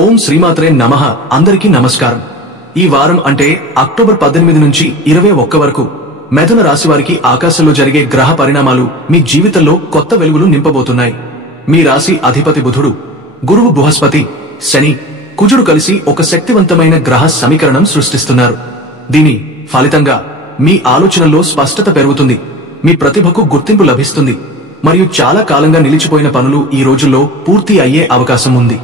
ఓం శ్రీమాత్రే నమః. అందరికీ నమస్కారం. ఈ వారం అంటే అక్టోబర్ 18 నుంచి 21 వరకు మిథున రాశి వారికి ఆకాశంలో జరిగే గ్రహ పరిణామాలు మీ జీవితంలో కొత్త వెలుగులు నింపబోతున్నాయి. మీ రాశి అధిపతి బుధుడు, గురువు, బృహస్పతి, శని, కుజుడు కలిసి ఒక శక్తివంతమైన గ్రహ సమీకరణం సృష్టిస్తున్నారు. దీని ఫలితంగా మీ ఆలోచనల్లో స్పష్టత పెరుగుతుంది, మీ ప్రతిభకు గుర్తింపు లభిస్తుంది మరియు చాలా కాలంగా నిలిచిపోయిన పనులు ఈ రోజుల్లో పూర్తి అయ్యే అవకాశం ఉంది.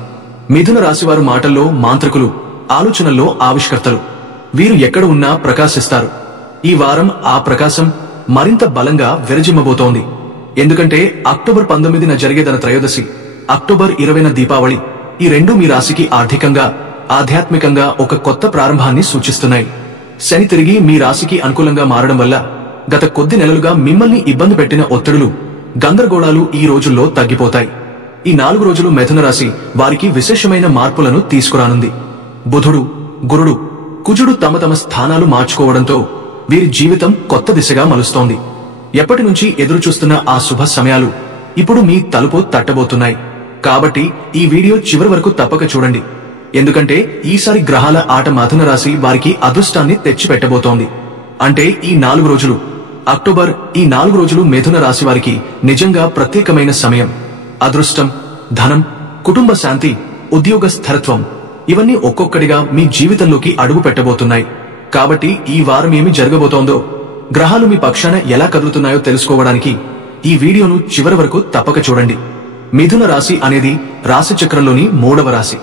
మిథున రాశివారు మాటల్లో మాంత్రికులు, ఆలోచనల్లో ఆవిష్కర్తలు. వీరు ఎక్కడ ఉన్నా ప్రకాశిస్తారు. ఈ వారం ఆ ప్రకాశం మరింత బలంగా విరజిమ్మబోతోంది. ఎందుకంటే అక్టోబర్ 19న జరిగేదన త్రయోదశి, అక్టోబర్ 20న దీపావళి. ఈ రెండూ మీ రాశికి ఆర్థికంగా, ఆధ్యాత్మికంగా ఒక కొత్త ప్రారంభాన్ని సూచిస్తున్నాయి. శని తిరిగి మీ రాశికి అనుకూలంగా మారడం వల్ల గత కొద్ది నెలలుగా మిమ్మల్ని ఇబ్బంది పెట్టిన ఒత్తిడులు, గందరగోళాలు ఈ రోజుల్లో తగ్గిపోతాయి. ఈ 4 రోజులు మిథున రాశి వారికి విశేషమైన మార్పులను తీసుకురానుంది. బుధుడు, గురుడు, కుజుడు తమ తమ స్థానాలు మార్చుకోవడంతో వీరి జీవితం కొత్త దిశగా మలుస్తోంది. ఎప్పటి నుంచి ఎదురుచూస్తున్న ఆ శుభ సమయాలు ఇప్పుడు మీ తలుపు తట్టబోతున్నాయి. కాబట్టి ఈ వీడియో చివరి వరకు తప్పక చూడండి. ఎందుకంటే ఈసారి గ్రహాల ఆట మిథున రాశి వారికి అదృష్టాన్ని తెచ్చిపెట్టబోతోంది. అంటే ఈ 4 రోజులు, అక్టోబర్ ఈ 4 రోజులు మిథున రాశి వారికి నిజంగా ప్రత్యేకమైన సమయం. అదృష్టం, ధనం, కుటుంబ శాంతి, ఉద్యోగ స్థిరత్వం ఇవన్నీ ఒక్కొక్కటిగా మీ జీవితంలోకి అడుగు పెట్టబోతున్నాయి. కాబట్టి ఈ వారం ఏమి జరగబోతోందో, గ్రహాలు మీ పక్షాన ఎలా కదులుతున్నాయో తెలుసుకోవడానికి ఈ వీడియోను చివరి వరకు తప్పక చూడండి. మిథున రాశి అనేది రాశి చక్రంలోని 3వ రాశి.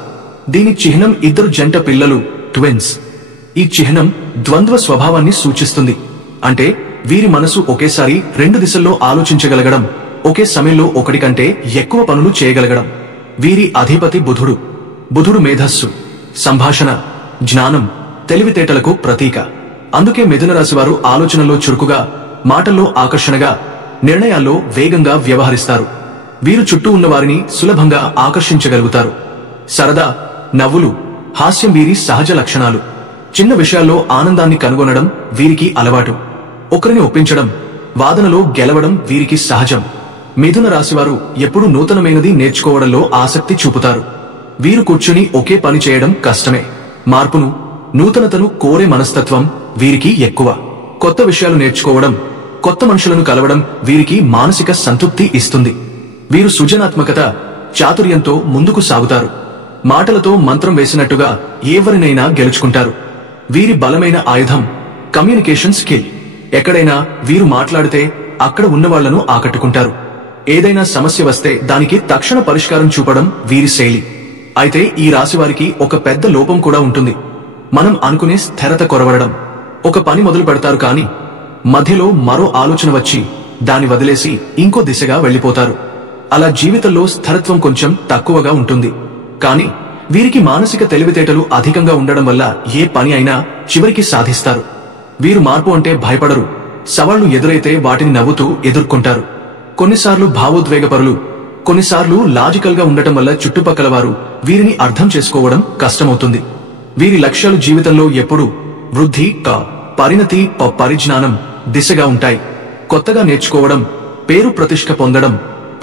దీని చిహ్నం 2 జంట పిల్లలు, ట్విన్స్. ఈ చిహ్నం ద్వంద్వ స్వభావాన్ని సూచిస్తుంది. అంటే వీరి మనసు ఒకేసారి 2 దిశల్లో ఆలోచించగలగడం, ఒకే సమయంలో ఒకటి కంటే ఎక్కువ పనులు చేయగలగడం. వీరి అధిపతి బుధుడు. బుధుడు మేధస్సు, సంభాషణ, జ్ఞానం, తెలివితేటలకు ప్రతీక. అందుకే మిథున రాశి వారు ఆలోచనలో చురుకుగా, మాటల్లో ఆకర్షణగా, నిర్ణయాల్లో వేగంగా వ్యవహరిస్తారు. వీరు చుట్టూ ఉన్న వారిని సులభంగా ఆకర్షించగలుగుతారు. సరదా, నవ్వులు, హాస్యం వీరి సహజ లక్షణాలు. చిన్న విషయాల్లో ఆనందాన్ని కనుగొనడం వీరికి అలవాటు. ఒకరిని ఒప్పించడం, వాదనలో గెలవడం వీరికి సహజం. మిథున రాశివారు ఎప్పుడూ నూతనమైనది నేర్చుకోవడంలో ఆసక్తి చూపుతారు. వీరు కూర్చుని ఒకే పని చేయడం కష్టమే. మార్పును, నూతనతను కోరే మనస్తత్వం వీరికి ఎక్కువ. కొత్త విషయాలు నేర్చుకోవడం, కొత్త మనుషులను కలవడం వీరికి మానసిక సంతృప్తి ఇస్తుంది. వీరు సృజనాత్మకత, చాతుర్యంతో ముందుకు సాగుతారు. మాటలతో మంత్రం వేసినట్టుగా ఎవరినైనా గెలుచుకుంటారు. వీరి బలమైన ఆయుధం కమ్యూనికేషన్ స్కిల్. ఎక్కడైనా వీరు మాట్లాడితే అక్కడ ఉన్నవాళ్లను ఆకట్టుకుంటారు. ఏదైనా సమస్య వస్తే దానికి తక్షణ పరిష్కారం చూపడం వీరి శైలి. అయితే ఈ రాశి వారికి ఒక పెద్ద లోపం కూడా ఉంటుంది. మనం అనుకునే స్థిరత కొరవడడం. ఒక పని మొదలు పెడతారు కానీ మధ్యలో మరో ఆలోచన వచ్చి దాన్ని వదిలేసి ఇంకో దిశగా వెళ్లిపోతారు. అలా జీవితంలో స్థిరత్వం కొంచెం తక్కువగా ఉంటుంది. కానీ వీరికి మానసిక తెలివితేటలు అధికంగా ఉండడం వల్ల ఏ పని అయినా చివరికి సాధిస్తారు. వీరు మార్పు అంటే భయపడరు. సవాళ్లు ఎదురైతే వాటిని నవ్వుతూ ఎదుర్కొంటారు. కొన్నిసార్లు భావోద్వేగపరులు, కొన్నిసార్లు లాజికల్ గా ఉండటం వల్ల చుట్టుపక్కల వారు వీరిని అర్థం చేసుకోవడం కష్టమవుతుంది. వీరి లక్ష్యాలు జీవితంలో ఎప్పుడూ వృద్ధి, పరిణతి, పరిజ్ఞానం దిశగా ఉంటాయి. కొత్తగా నేర్చుకోవడం, పేరు ప్రతిష్ఠ పొందడం,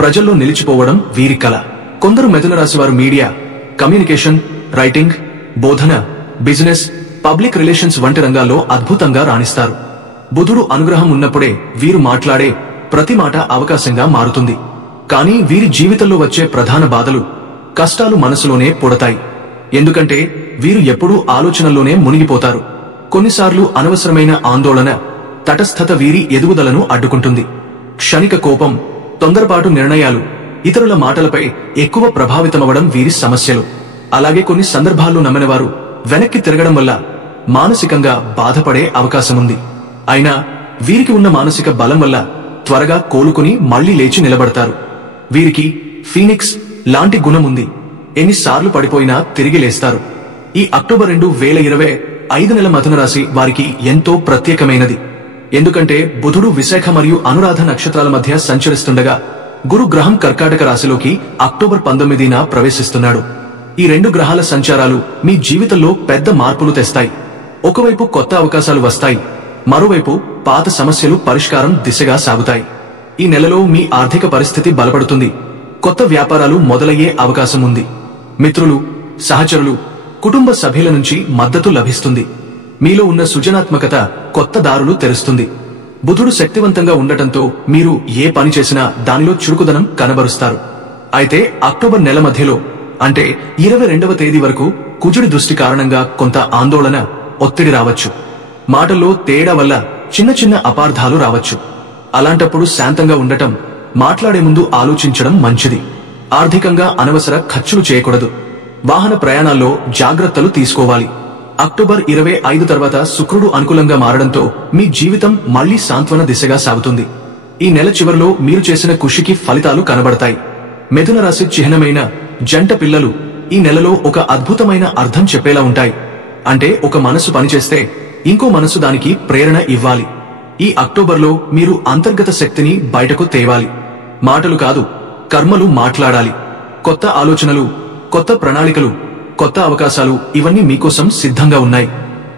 ప్రజల్లో నిలిచిపోవడం వీరి కల. కొందరు మిథున రాశి వారు మీడియా, కమ్యూనికేషన్, రైటింగ్, బోధన, బిజినెస్, పబ్లిక్ రిలేషన్స్ వంటి రంగాల్లో అద్భుతంగా రాణిస్తారు. బుధుడు అనుగ్రహం ఉన్నప్పుడే వీరు మాట్లాడే ప్రతి మాట అవకాశంగా మారుతుంది. కానీ వీరి జీవితంలో వచ్చే ప్రధాన బాధలు, కష్టాలు మనసులోనే పుడతాయి. ఎందుకంటే వీరు ఎప్పుడూ ఆలోచనల్లోనే మునిగిపోతారు. కొన్నిసార్లు అనవసరమైన ఆందోళన, తటస్థత వీరి ఎదుగుదలను అడ్డుకుంటుంది. క్షణిక కోపం, తొందరపాటు నిర్ణయాలు, ఇతరుల మాటలపై ఎక్కువ ప్రభావితమవడం వీరి సమస్యలు. అలాగే కొన్ని సందర్భాల్లో నమ్మినవారు వెనక్కి తిరగడం వల్ల మానసికంగా బాధపడే అవకాశముంది. అయినా వీరికి ఉన్న మానసిక బలం వల్ల త్వరగా కోలుకుని మళ్లీ లేచి నిలబడతారు. వీరికి ఫీనిక్స్ లాంటి గుణం ఉంది. ఎన్నిసార్లు పడిపోయినా తిరిగి లేస్తారు. ఈ అక్టోబర్ 2025 నెల మిథున రాశి వారికి ఎంతో ప్రత్యేకమైనది. ఎందుకంటే బుధుడు విశాఖ మరియు అనురాధ నక్షత్రాల మధ్య సంచరిస్తుండగా గురు గ్రహం కర్కాటక రాశిలోకి అక్టోబర్ 19న ప్రవేశిస్తున్నాడు. ఈ 2 గ్రహాల సంచారాలు మీ జీవితంలో పెద్ద మార్పులు తెస్తాయి. ఒకవైపు కొత్త అవకాశాలు వస్తాయి, మరోవైపు పాత సమస్యలు పరిష్కారం దిశగా సాగుతాయి. ఈ నెలలో మీ ఆర్థిక పరిస్థితి బలపడుతుంది. కొత్త వ్యాపారాలు మొదలయ్యే అవకాశం ఉంది. మిత్రులు, సహచరులు, కుటుంబ సభ్యుల నుంచి మద్దతు లభిస్తుంది. మీలో ఉన్న సృజనాత్మకత కొత్త దారులు తెరుస్తుంది. బుధుడు శక్తివంతంగా ఉండటంతో మీరు ఏ పని చేసినా దానిలో చురుకుదనం కనబరుస్తారు. అయితే అక్టోబర్ నెల మధ్యలో అంటే 22వ తేదీ వరకు కుజుడి దృష్టి కారణంగా కొంత ఆందోళన, ఒత్తిడి రావచ్చు. మాటల్లో తేడా వల్ల చిన్న చిన్న అపార్థాలు రావచ్చు. అలాంటప్పుడు శాంతంగా ఉండటం, మాట్లాడే ముందు ఆలోచించడం మంచిది. ఆర్థికంగా అనవసర ఖర్చులు చేయకూడదు. వాహన ప్రయాణాల్లో జాగ్రత్తలు తీసుకోవాలి. అక్టోబర్ 25 తర్వాత శుక్రుడు అనుకూలంగా మారడంతో మీ జీవితం మళ్లీ సాంత్వన దిశగా సాగుతుంది. ఈ నెల చివరిలో మీరు చేసిన కృషికి ఫలితాలు కనబడతాయి. మిథున రాశి చిహ్నమైన జంట పిల్లలు ఈ నెలలో ఒక అద్భుతమైన అర్థం చెప్పేలా ఉంటాయి. అంటే ఒక మనసు పనిచేస్తే ఇంకో మనసు దానికి ప్రేరణ ఇవ్వాలి. ఈ అక్టోబర్లో మీరు అంతర్గత శక్తిని బయటకు తేవాలి. మాటలు కాదు, కర్మలు మాట్లాడాలి. కొత్త ఆలోచనలు, కొత్త ప్రణాళికలు, కొత్త అవకాశాలు ఇవన్నీ మీకోసం సిద్ధంగా ఉన్నాయి.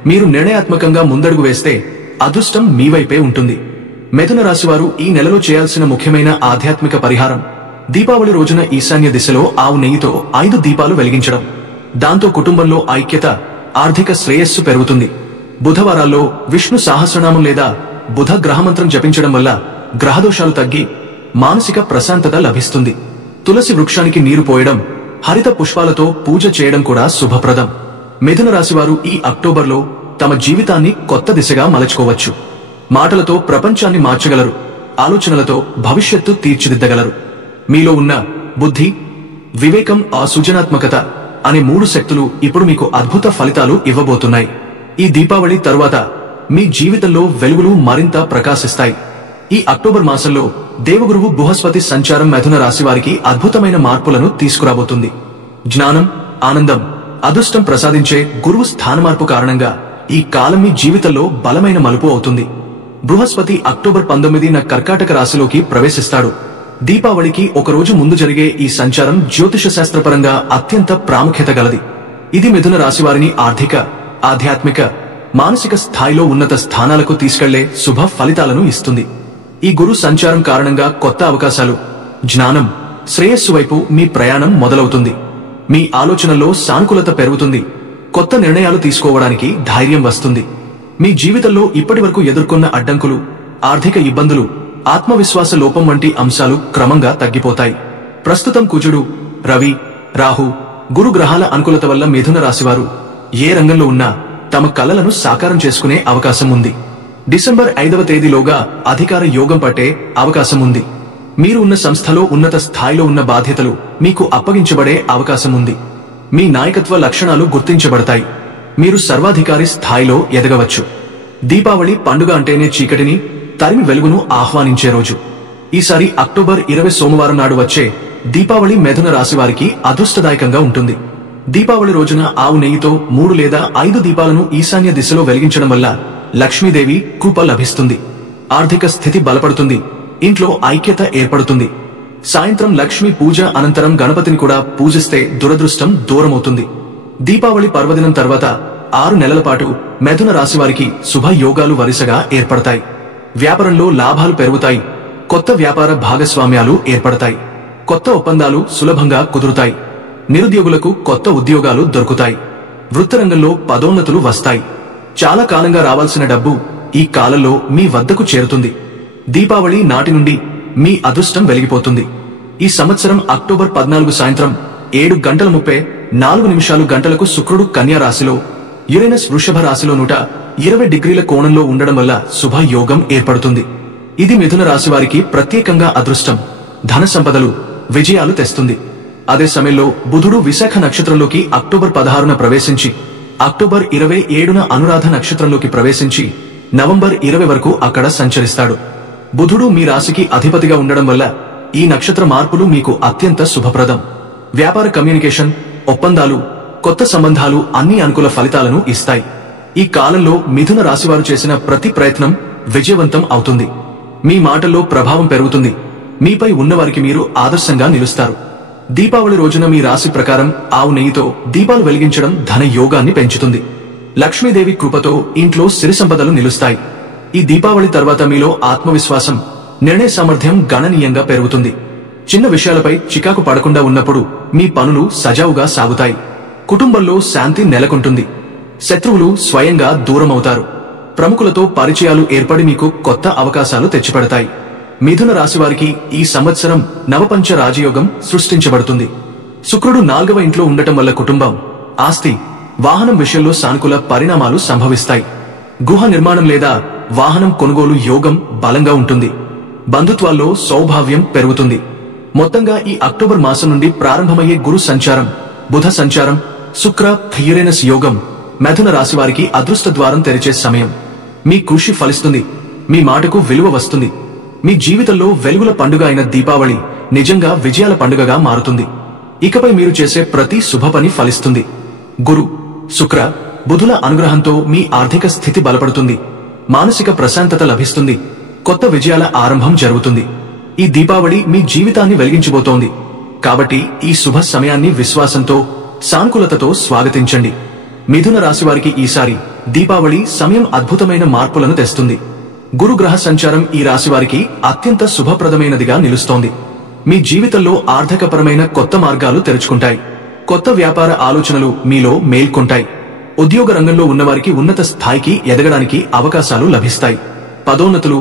మీరు నిర్ణయాత్మకంగా ముందడుగు వేస్తే అదృష్టం మీ వైపే ఉంటుంది. మిథున రాశివారు ఈ నెలలో చేయాల్సిన ముఖ్యమైన ఆధ్యాత్మిక పరిహారం దీపావళి రోజున ఈశాన్య దిశలో ఆవు నెయ్యితో 5 దీపాలు వెలిగించడం. దాంతో కుటుంబంలో ఐక్యత, ఆర్థిక శ్రేయస్సు పెరుగుతుంది. బుధవారాల్లో విష్ణు సహస్రనామం లేదా బుధ గ్రహమంత్రం జపించడం వల్ల గ్రహదోషాలు తగ్గి మానసిక ప్రశాంతత లభిస్తుంది. తులసి వృక్షానికి నీరు పోయడం, హరిత పుష్పాలతో పూజ చేయడం కూడా శుభప్రదం. మిథున రాశివారు ఈ అక్టోబర్లో తమ జీవితాన్ని కొత్త దిశగా మలచుకోవచ్చు. మాటలతో ప్రపంచాన్ని మార్చగలరు. ఆలోచనలతో భవిష్యత్తు తీర్చిదిద్దగలరు. మీలో ఉన్న బుద్ధి, వివేకం, ఆ సృజనాత్మకత అనే 3 శక్తులు ఇప్పుడు మీకు అద్భుత ఫలితాలు ఇవ్వబోతున్నాయి. ఈ దీపావళి తరువాత మీ జీవితంలో వెలుగులు మరింత ప్రకాశిస్తాయి. ఈ అక్టోబర్ మాసంలో దేవగురువు బృహస్పతి సంచారం మిథున రాశివారికి అద్భుతమైన మార్పులను తీసుకురాబోతుంది. జ్ఞానం, ఆనందం, అదృష్టం ప్రసాదించే గురువు స్థానమార్పు కారణంగా ఈ కాలం మీ జీవితంలో బలమైన మలుపు అవుతుంది. బృహస్పతి అక్టోబర్ 19న కర్కాటక రాశిలోకి ప్రవేశిస్తాడు. దీపావళికి ఒకరోజు ముందు జరిగే ఈ సంచారం జ్యోతిష శాస్త్రపరంగా అత్యంత ప్రాముఖ్యత గలది. ఇది మిథున రాశివారిని ఆర్థిక, ఆధ్యాత్మిక, మానసిక స్థాయిలో ఉన్నత స్థానాలకు తీసుకెళ్లే శుభ ఫలితాలను ఇస్తుంది. ఈ గురు సంచారం కారణంగా కొత్త అవకాశాలు, జ్ఞానం, శ్రేయస్సు వైపు మీ ప్రయాణం మొదలవుతుంది. మీ ఆలోచనల్లో సానుకూలత పెరుగుతుంది. కొత్త నిర్ణయాలు తీసుకోవడానికి ధైర్యం వస్తుంది. మీ జీవితంలో ఇప్పటివరకు ఎదుర్కొన్న అడ్డంకులు, ఆర్థిక ఇబ్బందులు, ఆత్మవిశ్వాస లోపం వంటి అంశాలు క్రమంగా తగ్గిపోతాయి. ప్రస్తుతం కుజుడు, రవి, రాహు, గురు గ్రహాల అనుకూలత వల్ల మిథున రాశివారు ఏ రంగంలో ఉన్నా తమ కలలను సాకారం చేసుకునే అవకాశం ఉంది. డిసెంబర్ 5వ తేదీలోగా అధికార యోగం పట్టే అవకాశం ఉంది. మీరు ఉన్న సంస్థలో ఉన్నత స్థాయిలో ఉన్న బాధ్యతలు మీకు అప్పగించబడే అవకాశం ఉంది. మీ నాయకత్వ లక్షణాలు గుర్తించబడతాయి. మీరు సర్వాధికారి స్థాయిలో ఎదగవచ్చు. దీపావళి పండుగ అంటేనే చీకటిని తరిమి వెలుగును ఆహ్వానించే రోజు. ఈసారి అక్టోబర్ 20 సోమవారం నాడు వచ్చే దీపావళి మిథున రాశివారికి అదృష్టదాయకంగా ఉంటుంది. దీపావళి రోజున ఆవు నెయ్యితో 3 లేదా 5 దీపాలను ఈశాన్య దిశలో వెలిగించడం వల్ల లక్ష్మీదేవి కృప లభిస్తుంది. ఆర్థిక స్థితి బలపడుతుంది. ఇంట్లో ఐక్యత ఏర్పడుతుంది. సాయంత్రం లక్ష్మీ పూజ అనంతరం గణపతిని కూడా పూజిస్తే దురదృష్టం దూరమవుతుంది. దీపావళి పర్వదినం తర్వాత 6 నెలల పాటు మిథున రాశివారికి శుభయోగాలు వరుసగా ఏర్పడతాయి. వ్యాపారంలో లాభాలు పెరుగుతాయి. కొత్త వ్యాపార భాగస్వామ్యాలు ఏర్పడతాయి. కొత్త ఒప్పందాలు సులభంగా కుదురుతాయి. నిరుద్యోగులకు కొత్త ఉద్యోగాలు దొరుకుతాయి. వృత్తిరంగంలో పదోన్నతులు వస్తాయి. చాలా కాలంగా రావాల్సిన డబ్బు ఈ కాలంలో మీ వద్దకు చేరుతుంది. దీపావళి నాటి నుండి మీ అదృష్టం వెలిగిపోతుంది. ఈ సంవత్సరం అక్టోబర్ 14 సాయంత్రం 7:34 శుక్రుడు కన్యా రాశిలో, యురేనస్ వృషభ రాశిలో 120 డిగ్రీల కోణంలో ఉండడం వల్ల శుభయోగం ఏర్పడుతుంది. ఇది మిథున రాశివారికి ప్రత్యేకంగా అదృష్టం, ధన సంపదలు, విజయాలు తెస్తుంది. అదే సమయంలో బుధుడు విశాఖ నక్షత్రంలోకి అక్టోబర్ 16న ప్రవేశించి అక్టోబర్ 27న అనురాధ నక్షత్రంలోకి ప్రవేశించి నవంబర్ 20 వరకు అక్కడ సంచరిస్తాడు. బుధుడు మీ రాశికి అధిపతిగా ఉండడం వల్ల ఈ నక్షత్ర మార్పులు మీకు అత్యంత శుభప్రదం. వ్యాపార కమ్యూనికేషన్, ఒప్పందాలు, కొత్త సంబంధాలు అన్ని అనుకూల ఫలితాలను ఇస్తాయి. ఈ కాలంలో మిథున రాశివారు చేసిన ప్రతి ప్రయత్నం విజయవంతం అవుతుంది. మీ మాటల్లో ప్రభావం పెరుగుతుంది. మీపై ఉన్నవారికి మీరు ఆదర్శంగా నిలుస్తారు. దీపావళి రోజున మీ రాశి ప్రకారం ఆవు నెయ్యితో దీపాలు వెలిగించడం ధన యోగాన్ని పెంచుతుంది. లక్ష్మీదేవి కృపతో ఇంట్లో సిరి సంపదలు నిలుస్తాయి. ఈ దీపావళి తర్వాత మీలో ఆత్మవిశ్వాసం, నిర్ణయ సామర్థ్యం గణనీయంగా పెరుగుతుంది. చిన్న విషయాలపై చికాకు పడకుండా ఉన్నప్పుడు మీ పనులు సజావుగా సాగుతాయి. కుటుంబంలో శాంతి నెలకొంటుంది. శత్రువులు స్వయంగా దూరమవుతారు. ప్రముఖులతో పరిచయాలు ఏర్పడి మీకు కొత్త అవకాశాలు తెచ్చిపెడతాయి. మిథున రాశివారికి ఈ సంవత్సరం నవపంచ రాజయోగం సృష్టించబడుతుంది. శుక్రుడు 4వ ఇంట్లో ఉండటం వల్ల కుటుంబం, ఆస్తి, వాహనం విషయంలో సానుకూల పరిణామాలు సంభవిస్తాయి. గృహ నిర్మాణం లేదా వాహనం కొనుగోలు యోగం బలంగా ఉంటుంది. బంధుత్వాల్లో సౌభావ్యం పెరుగుతుంది. మొత్తంగా ఈ అక్టోబర్ మాసం నుండి ప్రారంభమయ్యే గురు సంచారం, బుధ సంచారం, శుక్ర యురేనస్ యోగం మిథున రాశివారికి అదృష్ట ద్వారం తెరిచే సమయం. మీ కృషి ఫలిస్తుంది. మీ మాటకు విలువ వస్తుంది. మీ జీవితంలో వెలుగుల పండుగ అయిన దీపావళి నిజంగా విజయాల పండుగగా మారుతుంది. ఇకపై మీరు చేసే ప్రతి శుభ పని ఫలిస్తుంది. గురు, శుక్ర, బుధుల అనుగ్రహంతో మీ ఆర్థిక స్థితి బలపడుతుంది. మానసిక ప్రశాంతత లభిస్తుంది. కొత్త విజయాల ఆరంభం జరుగుతుంది. ఈ దీపావళి మీ జీవితాన్ని వెలిగించబోతోంది. కాబట్టి ఈ శుభ సమయాన్ని విశ్వాసంతో, సానుకూలతతో స్వాగతించండి. మిథున రాశివారికి ఈసారి దీపావళి సమయం అద్భుతమైన మార్పులను తెస్తుంది. గురుగ్రహ సంచారం ఈ రాశివారికి అత్యంత శుభప్రదమైనదిగా నిలుస్తోంది. మీ జీవితంలో ఆర్థికపరమైన కొత్త మార్గాలు తెరుచుకుంటాయి. కొత్త వ్యాపార ఆలోచనలు మీలో మేల్కొంటాయి. ఉద్యోగ రంగంలో ఉన్నవారికి ఉన్నత స్థాయికి ఎదగడానికి అవకాశాలు లభిస్తాయి. పదోన్నతులు,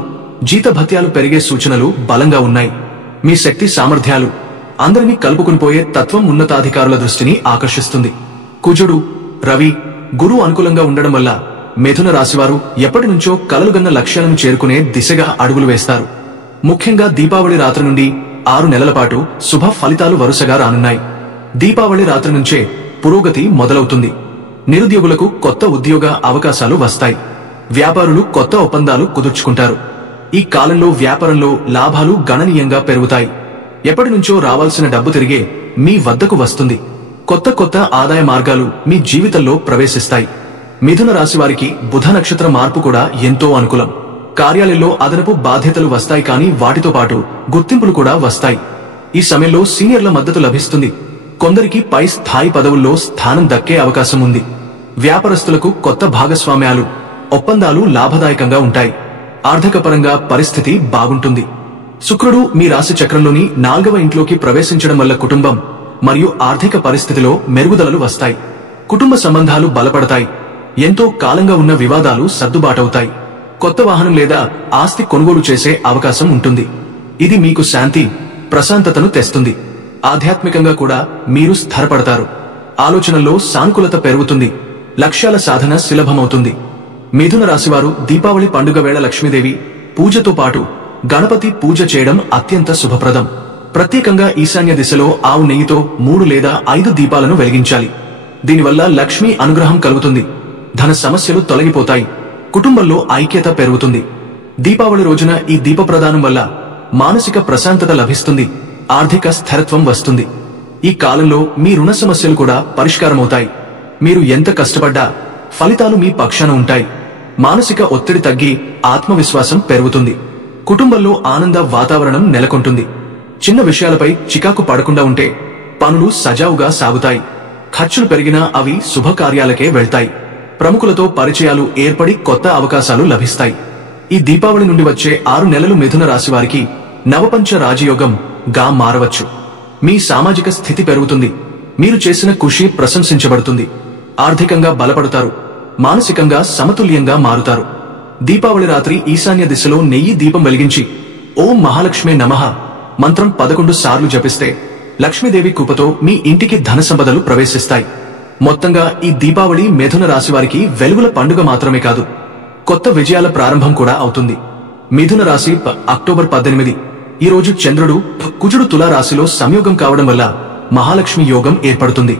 జీతభత్యాలు పెరిగే సూచనలు బలంగా ఉన్నాయి. మీ శక్తి సామర్థ్యాలు అందరినీ కలుపుకునిపోయే తత్వం ఉన్నతాధికారుల దృష్టిని ఆకర్షిస్తుంది. కుజుడు, రవి, గురు అనుకూలంగా ఉండడం వల్ల మిథున రాశివారు ఎప్పటినుంచో కలలుగన్న లక్ష్యాలను చేరుకునే దిశగా అడుగులు వేస్తారు. ముఖ్యంగా దీపావళి రాత్రి నుండి 6 నెలల పాటు శుభ ఫలితాలు వరుసగా రానున్నాయి. దీపావళి రాత్రి నుంచే పురోగతి మొదలవుతుంది. నిరుద్యోగులకు కొత్త ఉద్యోగ అవకాశాలు వస్తాయి. వ్యాపారులు కొత్త ఒప్పందాలు కుదుర్చుకుంటారు. ఈ కాలంలో వ్యాపారంలో లాభాలు గణనీయంగా పెరుగుతాయి. ఎప్పటినుంచో రావాల్సిన డబ్బు తిరిగే మీ వద్దకు వస్తుంది. కొత్త ఆదాయ మార్గాలు మీ జీవితంలో ప్రవేశిస్తాయి. మిథున రాశివారికి బుధ నక్షత్ర మార్పు కూడా ఎంతో అనుకూలం. కార్యాలయంలో అదనపు బాధ్యతలు వస్తాయి, కానీ వాటితో పాటు గుర్తింపులు కూడా వస్తాయి. ఈ సమయంలో సీనియర్ల మద్దతు లభిస్తుంది. కొందరికి పై స్థాయి పదవుల్లో స్థానం దక్కే అవకాశం ఉంది. వ్యాపారస్తులకు కొత్త భాగస్వామ్యాలు, ఒప్పందాలు లాభదాయకంగా ఉంటాయి. ఆర్థికపరంగా పరిస్థితి బాగుంటుంది. శుక్రుడు మీ రాశి చక్రంలోని 4వ ఇంట్లోకి ప్రవేశించడం వల్ల కుటుంబం మరియు ఆర్థిక పరిస్థితిలో మెరుగుదలలు వస్తాయి. కుటుంబ సంబంధాలు బలపడతాయి. ఎంతో కాలంగా ఉన్న వివాదాలు సర్దుబాటవుతాయి. కొత్త వాహనం లేదా ఆస్తి కొనుగోలు చేసే అవకాశం ఉంటుంది. ఇది మీకు శాంతి, ప్రశాంతతను తెస్తుంది. ఆధ్యాత్మికంగా కూడా మీరు స్థిరపడతారు. ఆలోచనల్లో సానుకూలత పెరుగుతుంది. లక్ష్యాల సాధన సులభమవుతుంది. మిథున రాశివారు దీపావళి పండుగ వేళ లక్ష్మీదేవి పూజతో పాటు గణపతి పూజ చేయడం అత్యంత శుభప్రదం. ప్రత్యేకంగా ఈశాన్య దిశలో ఆవు నెయ్యితో 3 లేదా 5 దీపాలను వెలిగించాలి. దీనివల్ల లక్ష్మీ అనుగ్రహం కలుగుతుంది. ధన సమస్యలు తొలగిపోతాయి. కుటుంబంలో ఐక్యత పెరుగుతుంది. దీపావళి రోజున ఈ దీప ప్రదానం వల్ల మానసిక ప్రశాంతత లభిస్తుంది. ఆర్థిక స్థిరత్వం వస్తుంది. ఈ కాలంలో మీ రుణ సమస్యలు కూడా పరిష్కారమవుతాయి. మీరు ఎంత కష్టపడ్డా ఫలితాలు మీ పక్షాన ఉంటాయి. మానసిక ఒత్తిడి తగ్గి ఆత్మవిశ్వాసం పెరుగుతుంది. కుటుంబంలో ఆనంద వాతావరణం నెలకొంటుంది. చిన్న విషయాలపై చికాకు పడకుండా ఉంటే పనులు సజావుగా సాగుతాయి. ఖర్చులు పెరిగినా అవి శుభకార్యాలకే వెళ్తాయి. ప్రముఖులతో పరిచయాలు ఏర్పడి కొత్త అవకాశాలు లభిస్తాయి. ఈ దీపావళి నుండి వచ్చే 6 నెలలు మిథున రాశివారికి నవపంచ రాజయోగం గా మారవచ్చు. మీ సామాజిక స్థితి పెరుగుతుంది. మీరు చేసిన కృషి ప్రశంసించబడుతుంది. ఆర్థికంగా బలపడతారు. మానసికంగా సమతుల్యంగా మారుతారు. దీపావళి రాత్రి ఈశాన్య దిశలో నెయ్యి దీపం వెలిగించి ఓం మహాలక్ష్మే నమః మంత్రం 11 సార్లు జపిస్తే లక్ష్మీదేవి కృపతో మీ ఇంటికి ధన సంపదలు ప్రవేశిస్తాయి. మొత్తంగా ఈ దీపావళి మిథున రాశివారికి వెలుగుల పండుగ మాత్రమే కాదు, కొత్త విజయాల ప్రారంభం కూడా అవుతుంది. మిథున రాశి అక్టోబర్ 18 ఈ రోజు చంద్రుడు కుజుడు తులా రాశిలో సంయోగం కావడం వల్ల మహాలక్ష్మి యోగం ఏర్పడుతుంది.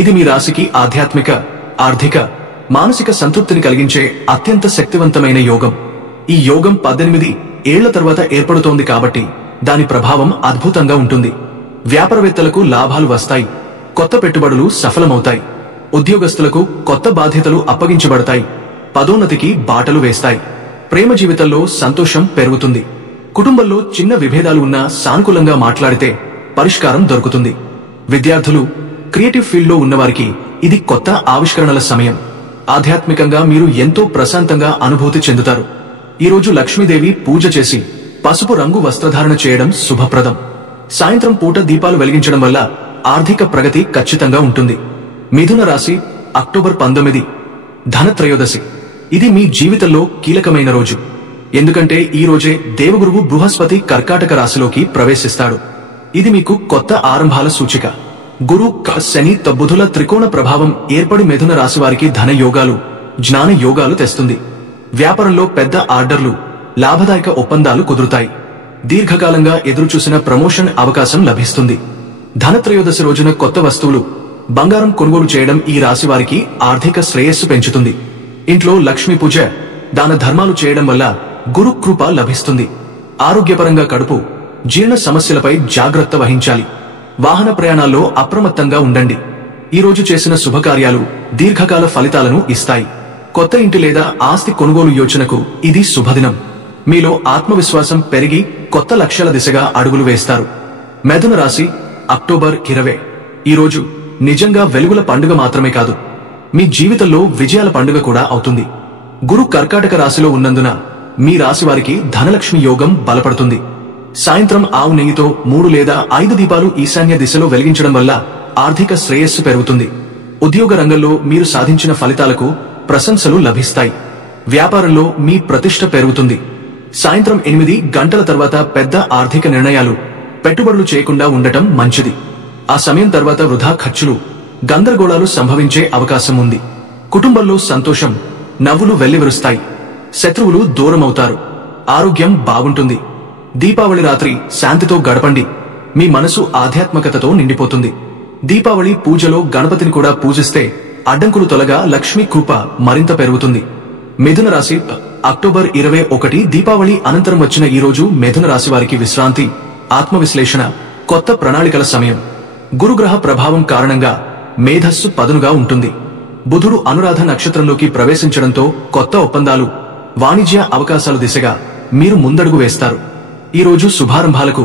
ఇది మీ రాశికి ఆధ్యాత్మిక, ఆర్థిక, మానసిక సంతృప్తిని కలిగించే అత్యంత శక్తివంతమైన యోగం. ఈ యోగం 18 ఏళ్ల తర్వాత ఏర్పడుతోంది కాబట్టి దాని ప్రభావం అద్భుతంగా ఉంటుంది. వ్యాపారవేత్తలకు లాభాలు వస్తాయి. కొత్త పెట్టుబడులు సఫలమవుతాయి. ఉద్యోగస్తులకు కొత్త బాధ్యతలు అప్పగించబడతాయి. పదోన్నతికి బాటలు వేస్తాయి. ప్రేమ జీవితంలో సంతోషం పెరుగుతుంది. కుటుంబంలో చిన్న విభేదాలు ఉన్నా సానుకూలంగా మాట్లాడితే పరిష్కారం దొరుకుతుంది. విద్యార్థులు, క్రియేటివ్ ఫీల్డ్లో ఉన్నవారికి ఇది కొత్త ఆవిష్కరణల సమయం. ఆధ్యాత్మికంగా మీరు ఎంతో ప్రశాంతంగా అనుభూతి చెందుతారు. ఈ రోజు లక్ష్మీదేవి పూజ చేసి పసుపు రంగు వస్త్రధారణ చేయడం శుభప్రదం. సాయంత్రం పూట దీపాలు వెలిగించడం వల్ల ఆర్థిక ప్రగతి ఖచ్చితంగా ఉంటుంది. మిథున రాశి అక్టోబర్ 19 ధనత్రయోదశి. ఇది మీ జీవితంలో కీలకమైన రోజు. ఎందుకంటే ఈ రోజే దేవగురువు బృహస్పతి కర్కాటక రాశిలోకి ప్రవేశిస్తాడు. ఇది మీకు కొత్త ఆరంభాల సూచిక. గురు శని బుధుల త్రికోణ ప్రభావం ఏర్పడి మిథున రాశి వారికి ధన యోగాలు, జ్ఞాన యోగాలు తెస్తుంది. వ్యాపారంలో పెద్ద ఆర్డర్లు, లాభదాయక ఒప్పందాలు కుదురుతాయి. దీర్ఘకాలంగా ఎదురుచూసిన ప్రమోషన్ అవకాశం లభిస్తుంది. ధనత్రయోదశి రోజున కొత్త వస్తువులు, బంగారం కొనుగోలు చేయడం ఈ రాశి వారికి ఆర్థిక శ్రేయస్సు పెంచుతుంది. ఇంట్లో లక్ష్మీ పూజ, దాన ధర్మాలు చేయడం వల్ల గురు కృప లభిస్తుంది. ఆరోగ్యపరంగా కడుపు, జీర్ణ సమస్యలపై జాగ్రత్త వహించాలి. వాహన ప్రయాణాల్లో అప్రమత్తంగా ఉండండి. ఈ రోజు చేసిన శుభకార్యాలు దీర్ఘకాల ఫలితాలను ఇస్తాయి. కొత్త ఇంటి లేదా ఆస్తి కొనుగోలు యోచనకు ఇది శుభదినం. మీలో ఆత్మవిశ్వాసం పెరిగి కొత్త లక్ష్యాల దిశగా అడుగులు వేస్తారు. మిథున రాశి అక్టోబర్ 20. ఈ రోజు నిజంగా వెలుగుల పండుగ మాత్రమే కాదు, మీ జీవితంలో విజయాల పండుగ కూడా అవుతుంది. గురు కర్కాటక రాశిలో ఉన్నందున మీ రాశి వారికి ధనలక్ష్మి యోగం బలపడుతుంది. సాయంత్రం ఆవు నెయ్యితో 3 లేదా 5 దీపాలు ఈశాన్య దిశలో వెలిగించడం వల్ల ఆర్థిక శ్రేయస్సు పెరుగుతుంది. ఉద్యోగ రంగంలో మీరు సాధించిన ఫలితాలకు ప్రశంసలు లభిస్తాయి. వ్యాపారంలో మీ ప్రతిష్ట పెరుగుతుంది. సాయంత్రం 8 గంటల తర్వాత పెద్ద ఆర్థిక నిర్ణయాలు, పెట్టుబడులు చేయకుండా ఉండటం మంచిది. ఆ సమయం తర్వాత వృధా ఖర్చులు, గందరగోళాలు సంభవించే అవకాశం ఉంది. కుటుంబంలో సంతోషం, నవ్వులు వెల్లివిరుస్తాయి. శత్రువులు దూరమవుతారు. ఆరోగ్యం బాగుంటుంది. దీపావళి రాత్రి శాంతితో గడపండి. మీ మనసు ఆధ్యాత్మికతతో నిండిపోతుంది. దీపావళి పూజలో గణపతిని కూడా పూజిస్తే అడ్డంకులు తొలగా లక్ష్మీ కృప మరింత పెరుగుతుంది. మిథున రాశి అక్టోబర్ 21. దీపావళి అనంతరం వచ్చిన ఈ రోజు మిథున రాశి వారికి విశ్రాంతి, ఆత్మవిశ్లేషణ, కొత్త ప్రణాళికల సమయం. గురుగ్రహ ప్రభావం కారణంగా మేధస్సు పదునుగా ఉంటుంది. బుధుడు అనురాధ నక్షత్రంలోకి ప్రవేశించడంతో కొత్త ఒప్పందాలు, వాణిజ్య అవకాశాల దిశగా మీరు ముందడుగు వేస్తారు. ఈ రోజు శుభారంభాలకు,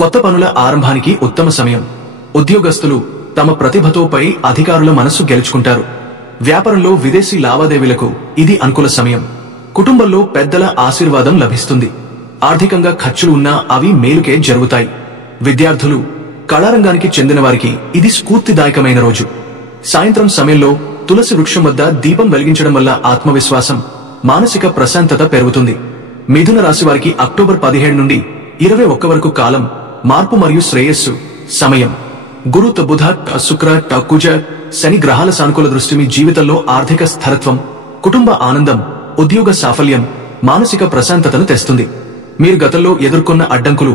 కొత్త పనుల ఆరంభానికి ఉత్తమ సమయం. ఉద్యోగస్తులు తమ ప్రతిభతో పై అధికారుల మనస్సు గెలుచుకుంటారు. వ్యాపారంలో విదేశీ లావాదేవీలకు ఇది అనుకూల సమయం. కుటుంబంలో పెద్దల ఆశీర్వాదం లభిస్తుంది. ఆర్థికంగా ఖర్చులు ఉన్నా అవి మేలుకే జరుగుతాయి. విద్యార్థులు, కళారంగానికి చెందిన వారికి ఇది స్ఫూర్తిదాయకమైన రోజు. సాయంత్రం సమయంలో తులసి వృక్షం వద్ద దీపం వెలిగించడం వల్ల ఆత్మవిశ్వాసం, మానసిక ప్రశాంతత పెరుగుతుంది. మిథున రాశి వారికి అక్టోబర్ 17 నుండి 21 వరకు కాలం మార్పు మరియు శ్రేయస్సు సమయం. గురు బుధ శుక్ర కుజ శని గ్రహాల సానుకూల దృష్టి మీ జీవితంలో ఆర్థిక స్థిరత్వం, కుటుంబ ఆనందం, ఉద్యోగ సాఫల్యం, మానసిక ప్రశాంతతను తెస్తుంది. మీరు గతంలో ఎదుర్కొన్న అడ్డంకులు,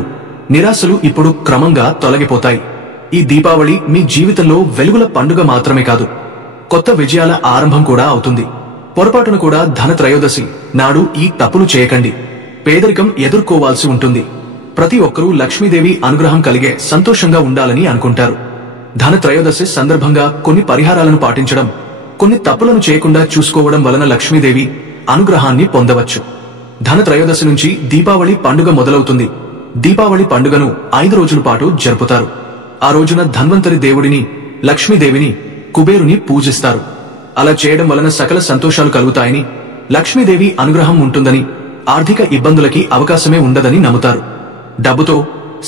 నిరాశలు ఇప్పుడు క్రమంగా తొలగిపోతాయి. ఈ దీపావళి మీ జీవితంలో వెలుగుల పండుగ మాత్రమే కాదు, కొత్త విజయాల ఆరంభం కూడా అవుతుంది. పొరపాటును కూడా ధనత్రయోదశి నాడు ఈ తప్పులు చేయకండి. పేదరికం ఎదుర్కోవాల్సి ఉంటుంది. ప్రతి ఒక్కరూ లక్ష్మీదేవి అనుగ్రహం కలిగే సంతోషంగా ఉండాలని అనుకుంటారు. ధనత్రయోదశి సందర్భంగా కొన్ని పరిహారాలను పాటించడం, కొన్ని తప్పులను చేయకుండా చూసుకోవడం వలన లక్ష్మీదేవి అనుగ్రహాన్ని పొందవచ్చు. ధనత్రయోదశి నుంచి దీపావళి పండుగ మొదలవుతుంది. దీపావళి పండుగను 5 రోజుల పాటు జరుపుతారు. ఆ రోజున ధన్వంతరి దేవుడిని, లక్ష్మీదేవిని, కుబేరుని పూజిస్తారు. అలా చేయడం వలన సకల సంతోషాలు కలుగుతాయని, లక్ష్మీదేవి అనుగ్రహం ఉంటుందని, ఆర్థిక ఇబ్బందులకి అవకాశమే ఉండదని నమ్ముతారు. డబ్బుతో,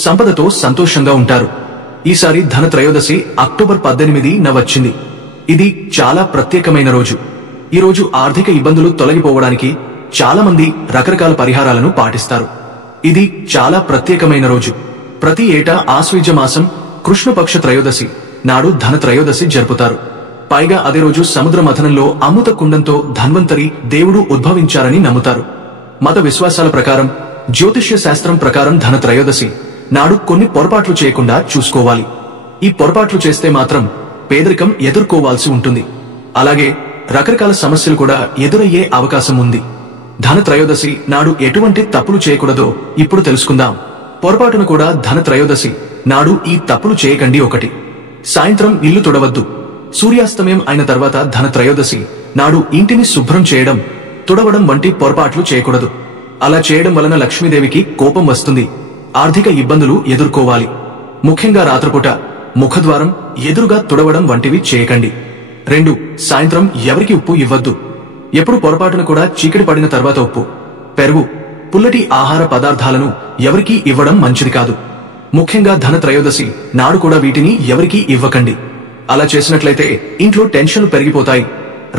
సంపదతో సంతోషంగా ఉంటారు. ఈసారి ధనత్రయోదశి అక్టోబర్ 18న వచ్చింది. ఇది చాలా ప్రత్యేకమైన రోజు. ఈ రోజు ఆర్థిక ఇబ్బందులు తొలగిపోవడానికి చాలా మంది రకరకాల పరిహారాలను పాటిస్తారు. ఇది చాలా ప్రత్యేకమైన రోజు. ప్రతి ఏటా ఆశ్వీజ మాసం కృష్ణపక్ష త్రయోదశి నాడు ధనత్రయోదశి జరుపుతారు. పైగా అదే రోజు సముద్ర మథనంలో అమృత కుండంతో ధన్వంతరి దేవుడు ఉద్భవించారని నమ్ముతారు. మత విశ్వాసాల ప్రకారం, జ్యోతిష్య శాస్త్రం ప్రకారం ధనత్రయోదశి నాడు కొన్ని పొరపాట్లు చేయకుండా చూసుకోవాలి. ఈ పొరపాట్లు చేస్తే మాత్రం పేదరికం ఎదుర్కోవాల్సి ఉంటుంది. అలాగే రకరకాల సమస్యలు కూడా ఎదురయ్యే అవకాశం ఉంది. ధనత్రయోదశి నాడు ఎటువంటి తప్పులు చేయకూడదో ఇప్పుడు తెలుసుకుందాం. పొరపాటును కూడా ధనత్రయోదశి నాడు ఈ తప్పులు చేయకండి. 1. సాయంత్రం ఇల్లు తుడవద్దు. సూర్యాస్తమయం అయిన తర్వాత ధనత్రయోదశి నాడు ఇంటిని శుభ్రం చేయడం, తుడవడం వంటి పొరపాట్లు చేయకూడదు. అలా చేయడం వలన లక్ష్మీదేవికి కోపం వస్తుంది. ఆర్థిక ఇబ్బందులు ఎదుర్కోవాలి. ముఖ్యంగా రాత్రిపూట ముఖద్వారం ఎదురుగా తుడవడం వంటివి చేయకండి. 2. సాయంత్రం ఎవరికి ఉప్పు ఇవ్వద్దు. ఎప్పుడు పొరపాటును కూడా చీకటి పడిన తర్వాత ఉప్పు, పెరుగు, పుల్లటి ఆహార పదార్థాలను ఎవరికీ ఇవ్వడం మంచిది కాదు. ముఖ్యంగా ధనత్రయోదశి నాడు కూడా వీటిని ఎవరికీ ఇవ్వకండి. అలా చేసినట్లయితే ఇంట్లో టెన్షన్లు పెరిగిపోతాయి,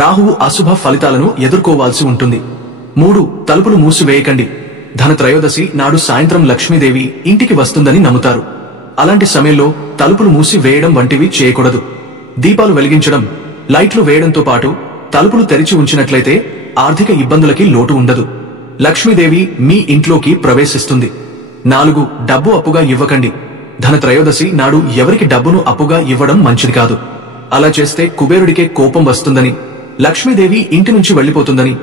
రాహువు అశుభ ఫలితాలను ఎదుర్కోవాల్సి ఉంటుంది. 3. తలుపులు మూసివేయకండి. ధనత్రయోదశి నాడు సాయంత్రం లక్ష్మీదేవి ఇంటికి వస్తుందని నమ్ముతారు. అలాంటి సమయంలో తలుపులు మూసి వేయడం వంటివి చేయకూడదు. దీపాలు వెలిగించడం, లైట్లు వేయడంతో పాటు తలుపులు తెరిచి ఉంచినట్లయితే ఆర్థిక ఇబ్బందులకి లోటు ఉండదు. లక్ష్మీదేవి మీ ఇంట్లోకి ప్రవేశిస్తుంది. 4. డబ్బు అప్పుగా ఇవ్వకండి. ధనత్రయోదశి నాడు ఎవరికి డబ్బును అప్పుగా ఇవ్వడం మంచిది కాదు. అలా చేస్తే కుబేరుడికే కోపం వస్తుందని, లక్ష్మీదేవి ఇంటి నుంచి వెళ్లిపోతుందని,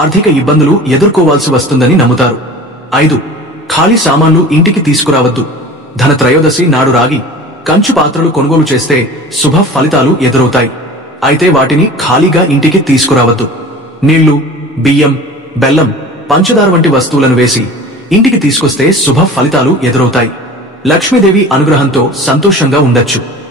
ఆర్థిక ఇబ్బందులు ఎదుర్కోవాల్సి వస్తుందని నమ్ముతారు. 5. ఖాళీ సామాన్లు ఇంటికి తీసుకురావద్దు. ధనత్రయోదశి నాడు రాగి, కంచు పాత్రలు కొనుగోలు చేస్తే శుభ ఫలితాలు ఎదురవుతాయి. అయితే వాటిని ఖాళీగా ఇంటికి తీసుకురావద్దు. నీళ్లు, బియ్యం, బెల్లం, పంచదార వంటి వస్తువులను వేసి ఇంటికి తీసుకొస్తే శుభ ఫలితాలు ఎదురవుతాయి. లక్ష్మీదేవి అనుగ్రహంతో సంతోషంగా ఉండొచ్చు.